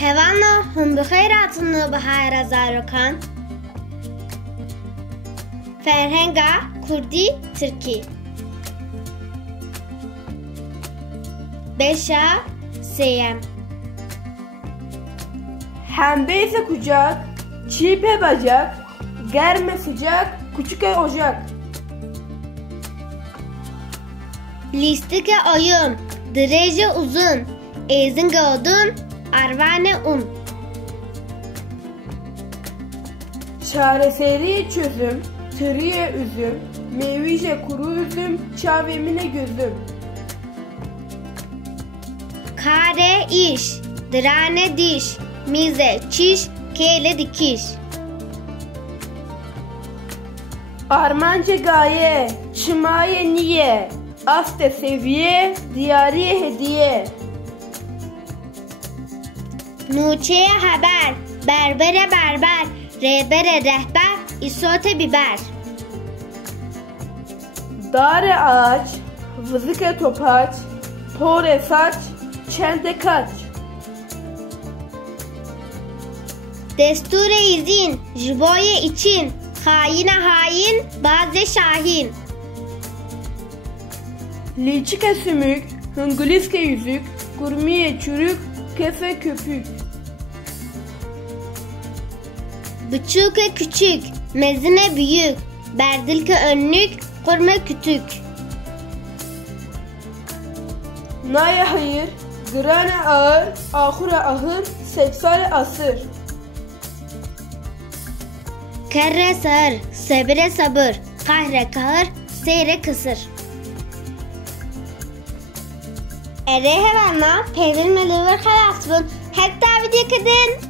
هوانا هم بخیراتونو بهای رزاروکان فرهنگا کردی ترکی beşa seyem Hembeyse kucak, çiğpe bacak, germe sıcak, küçük ocak. listike oyun, derece uzun, ezinge odun, arvane un. Çareseri çözüm, tırıya üzüm, meyvice kuru üzüm, çavemine gözüm. Kare iş, dirane diş, mize çiş, kele dikiş. Armanca gaye, şimaye niye, aste seviye, diyariye hediye. Nuçeye haber, berbere berber, rehbere rehber, isote biber. Dare ağaç, vızıke topaç, pore saç, çende kaç. Desture izin, jiboye için, haine hain, bazı şahin. Liçike sümük, hıngıliske yüzük, kurmiye çürük, kefe köpük. Bıçuke küçük, mezine büyük, berdilke önlük, kurme kütük. Naya hayır, grane ağır, ahura ahır, seksare asır. Kerre sağır, sebire sabır, kahre kahır, seyre kısır. Ere hevanna, peynir melüver hayatın, hep davidi kadın.